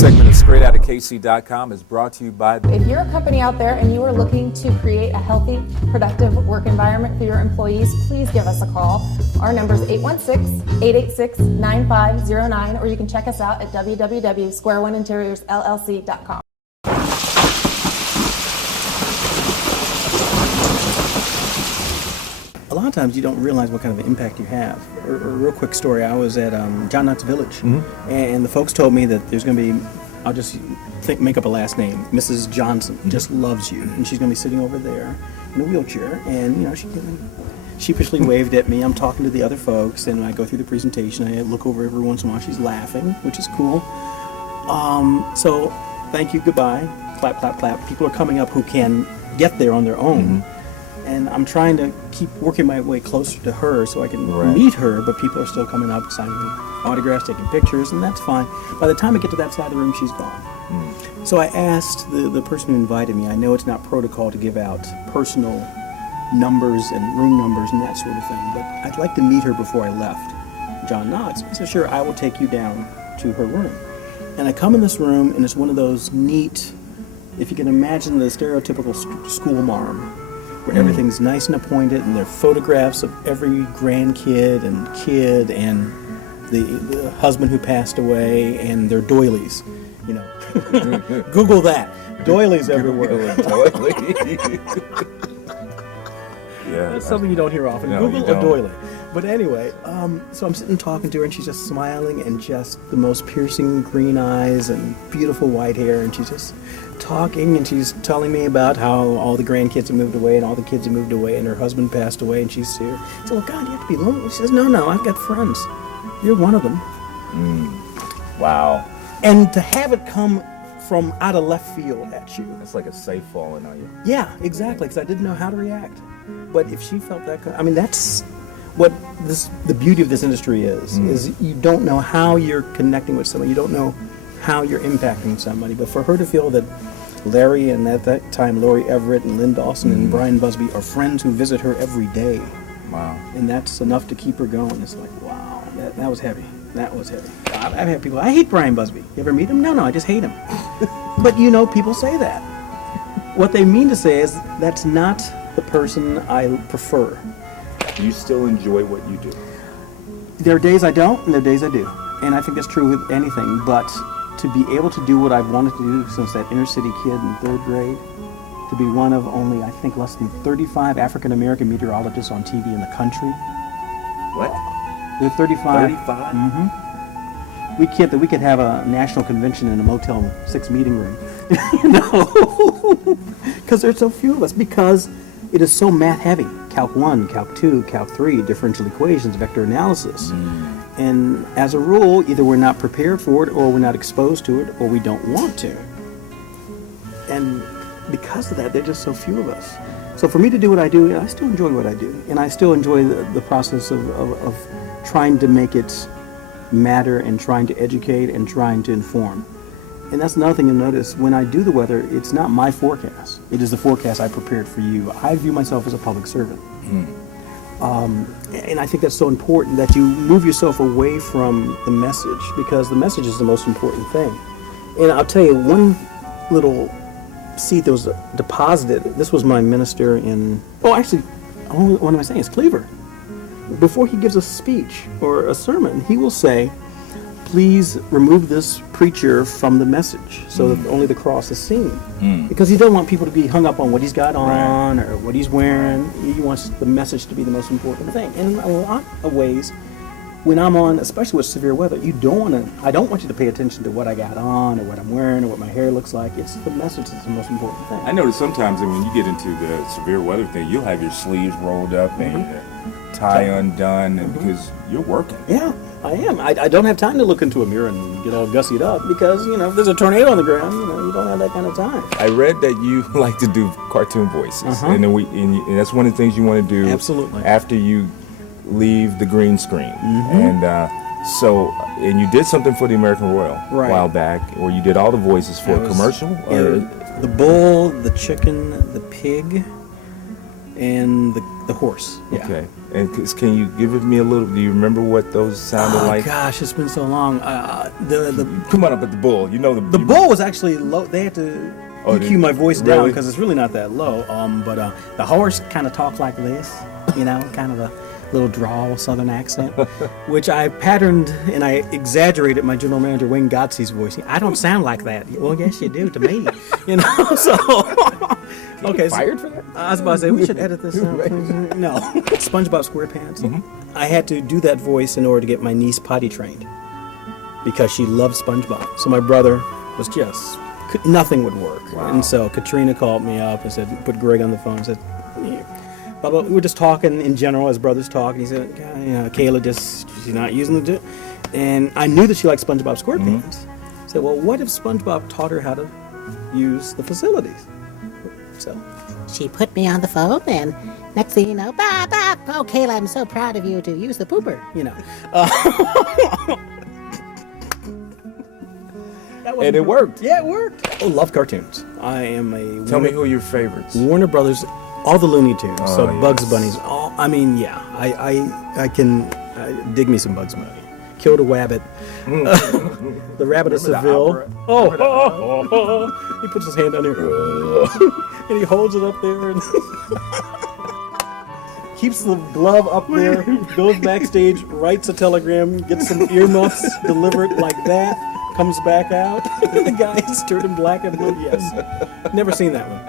segment of StraightOutofKC.com is brought to you by... If you're a company out there and you are looking to create a healthy, productive work environment for your employees, please give us a call. Our number is 816-886-9509, or you can check us out at www.squareoneinteriorsllc.com. A lot of times you don't realize what kind of impact you have. A real quick story, I was at John Knott's Village, and the folks told me that there's going to be, I'll just make up a last name, Mrs. Johnson just loves you, and she's going to be sitting over there in a wheelchair, and she sheepishly waved at me. I'm talking to the other folks, and I go through the presentation. I look over every once in a while. She's laughing, which is cool. So thank you, goodbye, clap, clap, clap. People are coming up who can get there on their own. And I'm trying to keep working my way closer to her so I can meet her, but people are still coming up, signing autographs, taking pictures, and that's fine. By the time I get to that side of the room, she's gone. So I asked the person who invited me, I know it's not protocol to give out personal numbers and room numbers and that sort of thing, but I'd like to meet her before I left John Knott's. He said, sure, I will take you down to her room. And I come in this room, and it's one of those neat, if you can imagine the stereotypical school marm, where everything's nice and appointed, and there are photographs of every grandkid and kid and the husband who passed away, and their doilies. Google that. Doilies everywhere. Yeah, that's something you don't hear often. No, Google a doily. But anyway, so I'm sitting talking to her, and she's just smiling, and just the most piercing green eyes and beautiful white hair, and she's just talking, and she's telling me about how all the grandkids have moved away and all the kids have moved away, and her husband passed away, and she's here. I said, well, God, you have to be lonely. She says, no, I've got friends. You're one of them. Wow. And to have it come from out of left field at you. It's like a safe falling on you. Yeah, exactly, because I didn't know how to react. But if she felt that, that's what the beauty of this industry is you don't know how you're connecting with someone. You don't know how you're impacting somebody. But for her to feel that Larry, and at that time Lori Everett and Lynn Dawson and Bryan Busby are friends who visit her every day. Wow. And that's enough to keep her going. It's like, wow, that was heavy. That was heavy. I've had people, I hate Bryan Busby. You ever meet him? No, I just hate him. But people say that. What they mean to say is that's not the person I prefer. Do you still enjoy what you do? There are days I don't, and there are days I do. And I think that's true with anything, but to be able to do what I've wanted to do since that inner city kid in 3rd grade, to be one of only, I think, less than 35 African-American meteorologists on TV in the country. What? There are 35. 35? We could have a national convention in a Motel 6 meeting room. Because there's so few of us, because it is so math heavy. Calc 1, Calc 2, Calc 3, differential equations, vector analysis. And as a rule, either we're not prepared for it, or we're not exposed to it, or we don't want to. And because of that, there are just so few of us. So for me to do what I do, I still enjoy what I do. And I still enjoy the process of trying to make it matter, and trying to educate, and trying to inform. And that's another thing you'll notice. When I do the weather, it's not my forecast. It is the forecast I prepared for you. I view myself as a public servant. And I think that's so important, that you move yourself away from the message, because the message is the most important thing. And I'll tell you, one little seed that was deposited, this was my minister in, what am I saying? It's Cleaver. Before he gives a speech or a sermon, he will say, please remove this preacher from the message so that only the cross is seen. Because he doesn't want people to be hung up on what he's got on or what he's wearing. He wants the message to be the most important thing. And in a lot of ways, when I'm on, especially with severe weather, I don't want you to pay attention to what I got on or what I'm wearing or what my hair looks like. It's the message that's the most important thing. I notice sometimes that when you get into the severe weather thing, you'll have your sleeves rolled up and your tie undone, and because you're working. Yeah, I am. I don't have time to look into a mirror and get all gussied up, because, if there's a tornado on the ground, you don't have that kind of time. I read that you like to do cartoon voices, and that's one of the things you want to do. Absolutely. After you leave the green screen. And and you did something for the American Royal a while back, or you did all the voices for a commercial? Or the bull, the chicken, the pig, and the The horse. Yeah. Okay. And can you give me a little? Do you remember what those sounded like? Gosh, it's been so long. Come on up at the bull. You know The bull was actually low. They had to EQ my voice down because it's really not that low. But the horse kind of talked like this, kind of a little drawl Southern accent, which I patterned and I exaggerated my general manager Wayne Godsey's voice. I don't sound like that. Well, yes, you do to me. So. Okay, fired for that? I was about to say we should edit this out. No, SpongeBob SquarePants. I had to do that voice in order to get my niece potty trained because she loved SpongeBob. So my brother was just nothing would work, and so Katrina called me up and said, put Greg on the phone and said, we were just talking in general as brothers talk. And he said, Kayla she's not using the, and I knew that she liked SpongeBob SquarePants. I said, well, what if SpongeBob taught her how to use the facilities? So she put me on the phone, and next thing you know, Bob, oh, Kayla, I'm so proud of you to use the pooper. And it worked. Yeah, it worked. Oh, love cartoons. I am a. Tell me who are your favorites. Warner Brothers, all the Looney Tunes. Bugs Bunny's. I can dig me some Bugs Bunny. Kill the Wabbit. The Rabbit of Seville. He puts his hand down here and he holds it up there and keeps the glove up there, goes backstage, writes a telegram, gets some earmuffs, delivered like that, comes back out. The guy's turning black and blue. Yes. Never seen that one.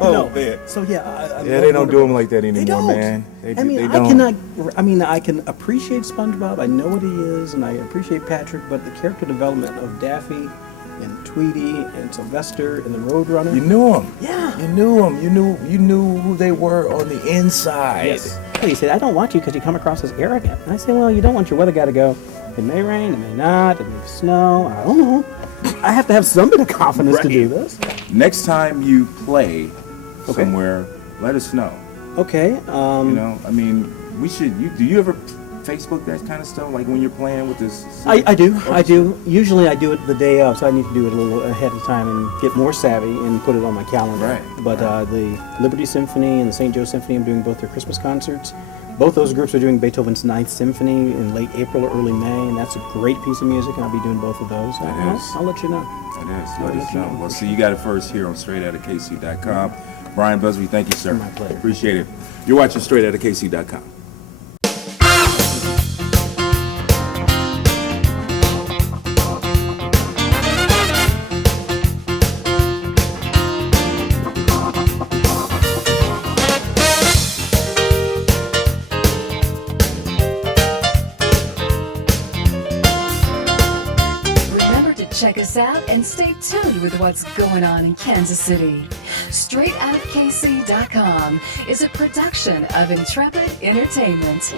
No. Man. So yeah, they don't do them like that anymore, man. They I can appreciate SpongeBob. I know what he is, and I appreciate Patrick. But the character development of Daffy and Tweety and Sylvester and the Roadrunner. You knew them. Yeah. You knew them. You knew who they were on the inside. Yes. He said, "I don't want you because you come across as arrogant." And I said, "Well, you don't want your weather guy to go. It may rain, it may not, it may snow. I don't know. I have to have some bit of confidence to do this." Next time you play somewhere, let us know. Okay. We should. Do you ever Facebook that kind of stuff? Like when you're playing with this? I do. Usually I do it the day of, so I need to do it a little ahead of time and get more savvy and put it on my calendar. Right. But the Liberty Symphony and the St. Joe Symphony, I'm doing both their Christmas concerts. Both those groups are doing Beethoven's 9th Symphony in late April or early May, and that's a great piece of music, and I'll be doing both of those. I'll let you know. It is. Let us know. Well, so you got it first here on StraightOuttaKC.com. Bryan Busby, thank you, sir. My pleasure. Appreciate it. You're watching StraightOuttaKC.com. Check us out and stay tuned with what's going on in Kansas City. StraightOuttaKC.com is a production of Intrepid Entertainment.